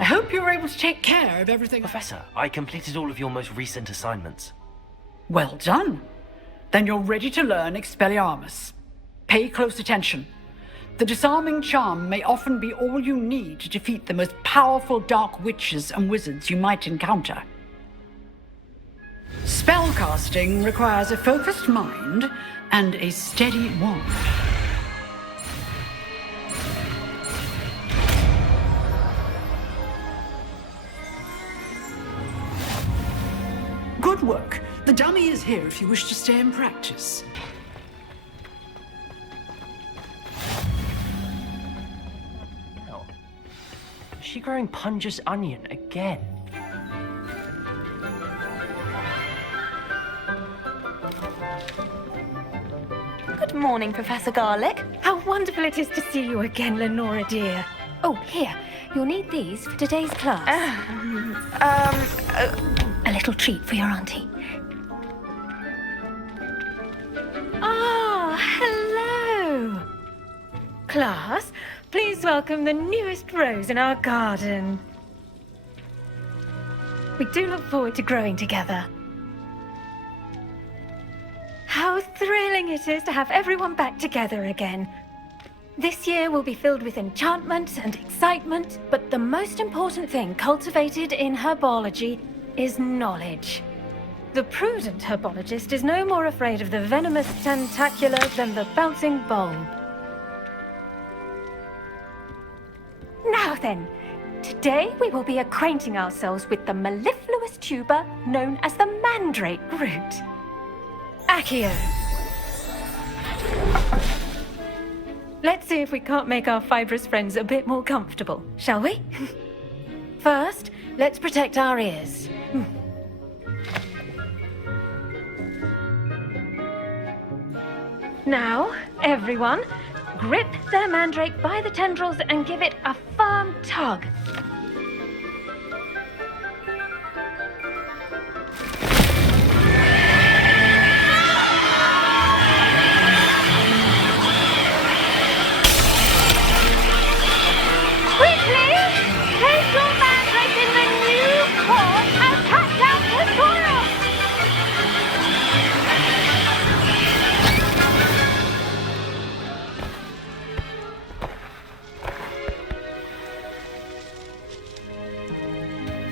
I hope you were able to take care of everything. Professor, I completed all of your most recent assignments. Well done. Then you're ready to learn Expelliarmus. Pay close attention. The disarming charm may often be all you need to defeat the most powerful dark witches and wizards you might encounter. Spellcasting requires a focused mind and a steady wand. Good work. The dummy is here if you wish to stay and practice. Now, is she growing Punja's onion again? Good morning, Professor Garlic. How wonderful it is to see you again, Lenora dear. Oh, here. You'll need these for today's class. A little treat for your auntie. Ah, hello. Class, please welcome the newest rose in our garden. We do look forward to growing together. How thrilling it is to have everyone back together again. This year will be filled with enchantment and excitement, but the most important thing cultivated in herbology is knowledge. The prudent herbologist is no more afraid of the venomous tentacular than the bouncing bulb. Now then, today we will be acquainting ourselves with the mellifluous tuber known as the mandrake root. Accio. Let's see if we can't make our fibrous friends a bit more comfortable, shall we? First, let's protect our ears. Now, everyone, grip their mandrake by the tendrils and give it a firm tug.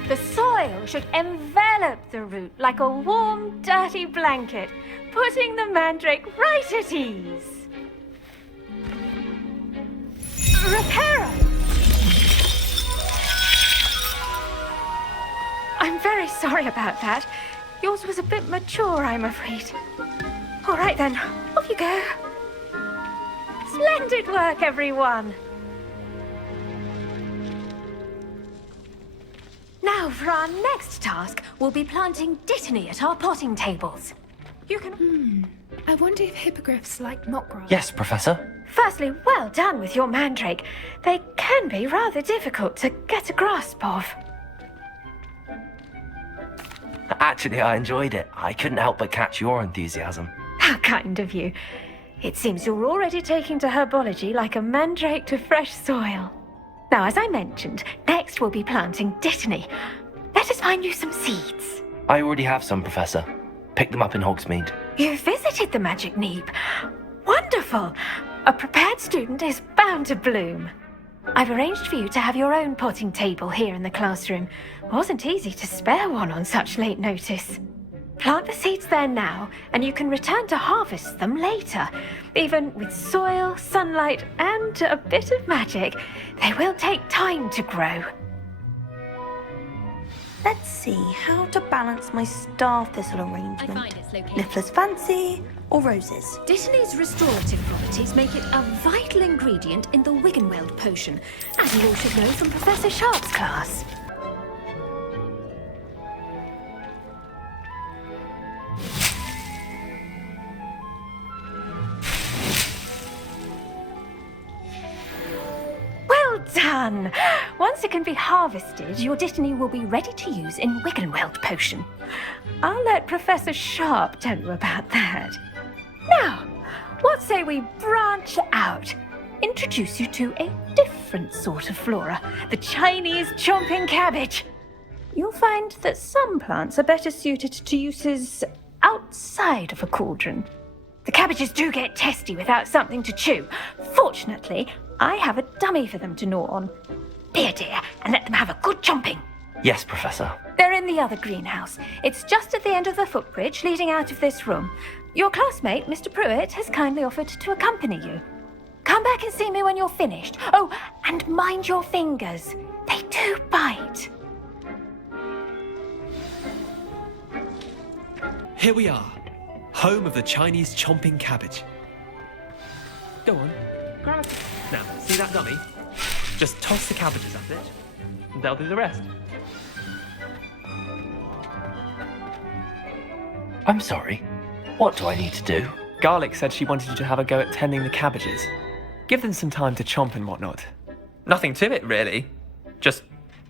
The soil should envelop the root like a warm, dirty blanket, putting the mandrake right at ease. Reparo! I'm very sorry about that. Yours was a bit mature, I'm afraid. All right then, off you go. Splendid work, everyone. Now, for our next task, we'll be planting dittany at our potting tables. You can... I wonder if hippogriffs like mock grass. Yes, Professor. Firstly, well done with your mandrake. They can be rather difficult to get a grasp of. Actually, I enjoyed it. I couldn't help but catch your enthusiasm. How kind of you. It seems you're already taking to herbology like a mandrake to fresh soil. Now, as I mentioned, next we'll be planting dittany. Let us find you some seeds. I already have some, Professor. Picked them up in Hogsmeade. You visited the Magic Neep. Wonderful! A prepared student is bound to bloom. I've arranged for you to have your own potting table here in the classroom. Wasn't easy to spare one on such late notice. Plant the seeds there now, and you can return to harvest them later. Even with soil, sunlight, and a bit of magic, they will take time to grow. Let's see how to balance my star thistle arrangement. I find its location. Niffler's fancy or roses? Dittany's restorative properties make it a vital ingredient in the Wiggenweld potion, as you all should know from Professor Sharp's class. Well done! Once it can be harvested, your dittany will be ready to use in Wiggenweld potion. I'll let Professor Sharp tell you about that. Now, what say we branch out? introduce you to a different sort of flora, the Chinese chomping cabbage. You'll find that some plants are better suited to uses outside of a cauldron. The cabbages do get testy without something to chew. Fortunately, I have a dummy for them to gnaw on. Be a dear and let them have a good chomping. Yes, Professor. They're in the other greenhouse. It's just at the end of the footbridge leading out of this room. Your classmate, Mr. Pruitt, has kindly offered to accompany you. Come back and see me when you're finished. Oh, and mind your fingers. They do bite. Here we are, home of the Chinese chomping cabbage. Go on, grab it. Now, see that dummy? Just toss the cabbages at it, and they'll do the rest. I'm sorry. What do I need to do? Garlic said she wanted you to have a go at tending the cabbages. Give them some time to chomp and whatnot. Nothing to it, really. Just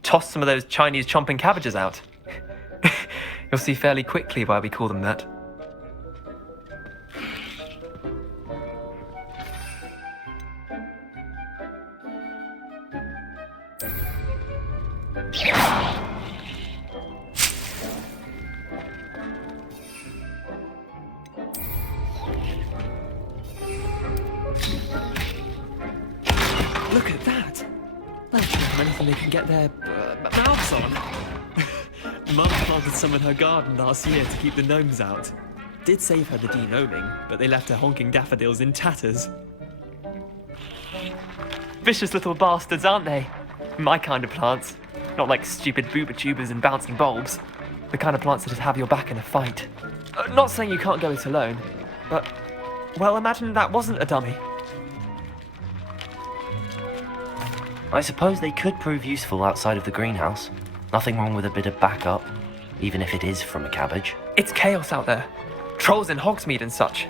toss some of those Chinese chomping cabbages out. You'll see fairly quickly why we call them that. Look at that! Well, should have anything they can get their mouths on. Mum planted some in her garden last year to keep the gnomes out. Did save her the de-gnoming, but they left her honking daffodils in tatters. Vicious little bastards, aren't they? My kind of plants. Not like stupid booba tubers and bouncing bulbs. The kind of plants that have your back in a fight. Not saying you can't go it alone, but, well, imagine that wasn't a dummy. I suppose they could prove useful outside of the greenhouse. Nothing wrong with a bit of backup, even if it is from a cabbage. It's chaos out there. Trolls in Hogsmeade and such.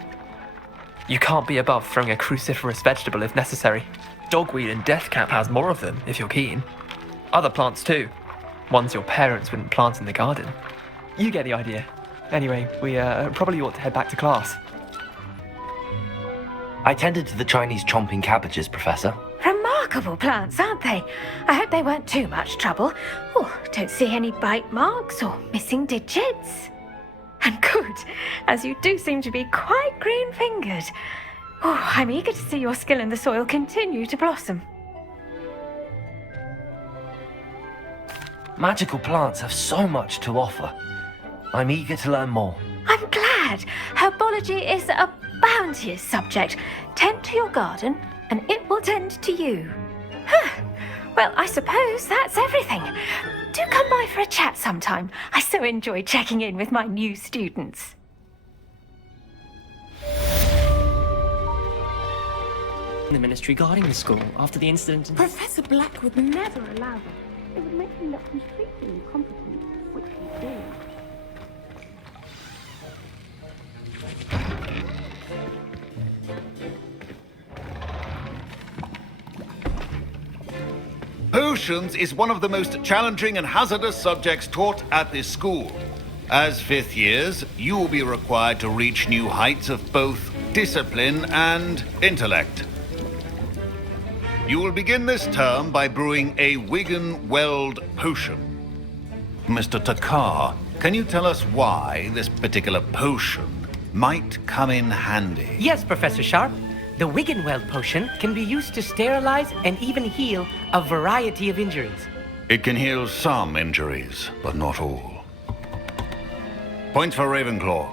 You can't be above throwing a cruciferous vegetable if necessary. Dogweed and deathcap has more of them, if you're keen. Other plants too. Ones your parents wouldn't plant in the garden. You get the idea. Anyway, we probably ought to head back to class. I tended to the Chinese chomping cabbages, Professor. Remarkable plants, aren't they? I hope they weren't too much trouble. Oh, don't see any bite marks or missing digits. And good, as you do seem to be quite green-fingered. Oh, I'm eager to see your skill in the soil continue to blossom. Magical plants have so much to offer. I'm eager to learn more. I'm glad. Herbology is a bounteous subject. Tend to your garden, and it will tend to you. Well, I suppose that's everything. Do come by for a chat sometime. I so enjoy checking in with my new students. The ministry guarding the school after the incident in... Professor Black would never allow that. It would make him look completely incompetent, which he did. Potions is one of the most challenging and hazardous subjects taught at this school. As fifth years, you will be required to reach new heights of both discipline and intellect. You will begin this term by brewing a Wigan Weld potion. Mr. Takar, can you tell us why this particular potion might come in handy? Yes, Professor Sharp. The Wiggenweld potion can be used to sterilize and even heal a variety of injuries. It can heal some injuries, but not all. Points for Ravenclaw.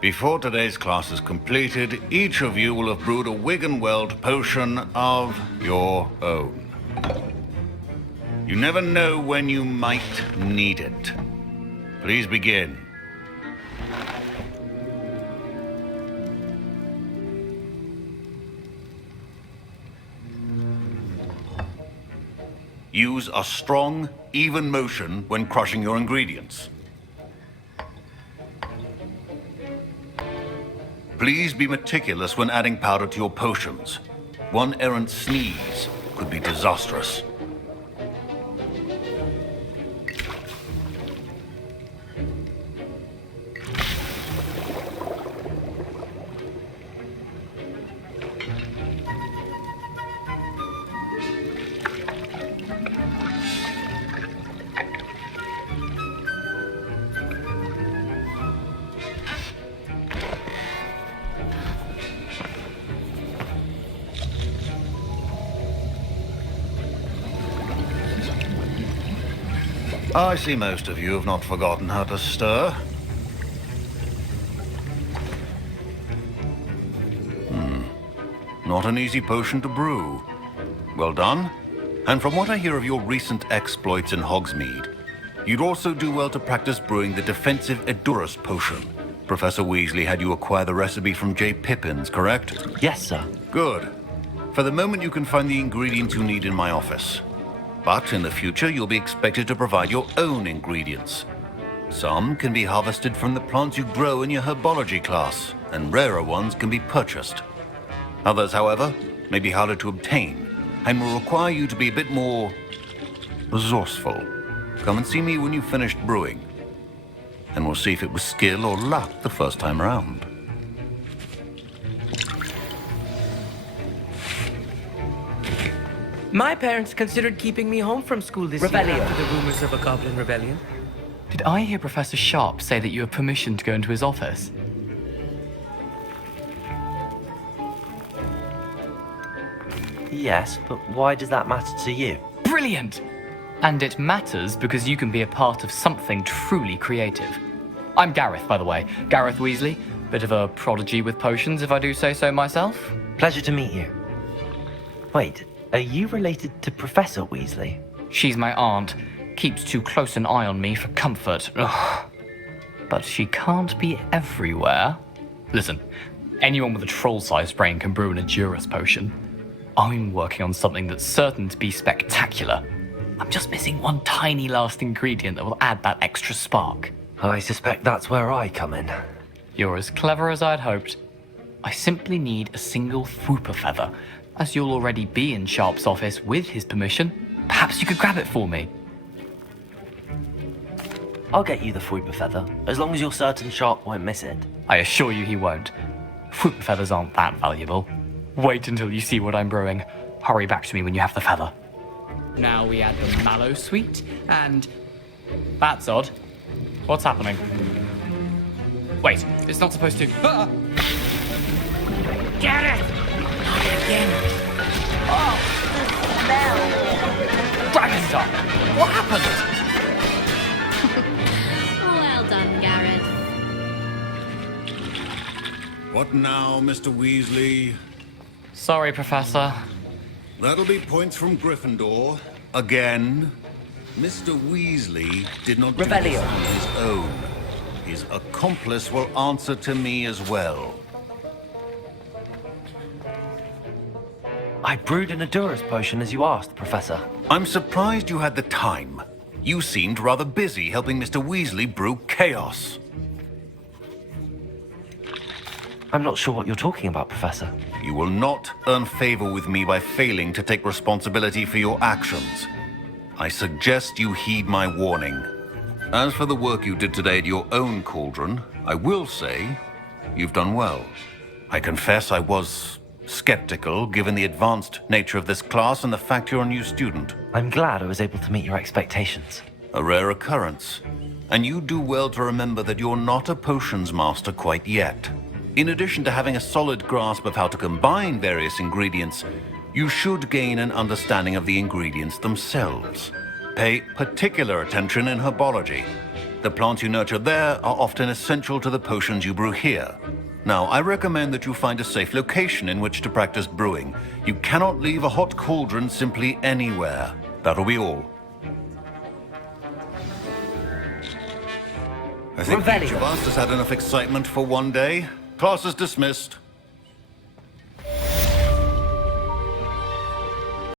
Before today's class is completed, each of you will have brewed a Wiggenweld potion of your own. You never know when you might need it. Please begin. Use a strong, even motion when crushing your ingredients. Please be meticulous when adding powder to your potions. One errant sneeze could be disastrous. I see most of you have not forgotten how to stir. Not an easy potion to brew. Well done. And from what I hear of your recent exploits in Hogsmeade, you'd also do well to practice brewing the defensive Edurus potion. Professor Weasley had you acquire the recipe from J. Pippin's, correct? Yes, sir. Good. For the moment, you can find the ingredients you need in my office. But in the future, you'll be expected to provide your own ingredients. Some can be harvested from the plants you grow in your herbology class, and rarer ones can be purchased. Others, however, may be harder to obtain, and will require you to be a bit more resourceful. Come and see me when you've finished brewing, and we'll see if it was skill or luck the first time around. My parents considered keeping me home from school this year after the rumors of a goblin rebellion. Did I hear Professor Sharp say that you have permission to go into his office? Yes, but why does that matter to you? Brilliant! And it matters because you can be a part of something truly creative. I'm Gareth, by the way. Gareth Weasley. Bit of a prodigy with potions, if I do say so myself. Pleasure to meet you. Wait, are you related to Professor Weasley? She's my aunt. Keeps too close an eye on me for comfort. Ugh. But she can't be everywhere. Listen, anyone with a troll-sized brain can brew an Edurus potion. I'm working on something that's certain to be spectacular. I'm just missing one tiny last ingredient that will add that extra spark. I suspect that's where I come in. You're as clever as I'd hoped. I simply need a single Fwooper feather. As you'll already be in Sharp's office with his permission, perhaps you could grab it for me. I'll get you the Fwooper feather, as long as you're certain Sharp won't miss it. I assure you he won't. Fwooper feathers aren't that valuable. Wait until you see what I'm brewing. Hurry back to me when you have the feather. Now we add the mallow sweet, and... That's odd. What's happening? Wait, it's not supposed to... Ah! Get it! Again. Oh! Dragon Star! What happened? Well done, Gareth. What now, Mr. Weasley? Sorry, Professor. That'll be points from Gryffindor. Again. Mr. Weasley did not do this on his own. His accomplice will answer to me as well. I brewed an Edurus potion as you asked, Professor. I'm surprised you had the time. You seemed rather busy helping Mr. Weasley brew chaos. I'm not sure what you're talking about, Professor. You will not earn favor with me by failing to take responsibility for your actions. I suggest you heed my warning. As for the work you did today at your own cauldron, I will say you've done well. I confess I was skeptical, given the advanced nature of this class and the fact you're a new student. I'm glad I was able to meet your expectations. A rare occurrence. And you do well to remember that you're not a potions master quite yet. In addition to having a solid grasp of how to combine various ingredients, you should gain an understanding of the ingredients themselves. Pay particular attention in herbology. The plants you nurture there are often essential to the potions you brew here. Now, I recommend that you find a safe location in which to practice brewing. You cannot leave a hot cauldron simply anywhere. That'll be all. I think each of us has had enough excitement for one day. Class is dismissed.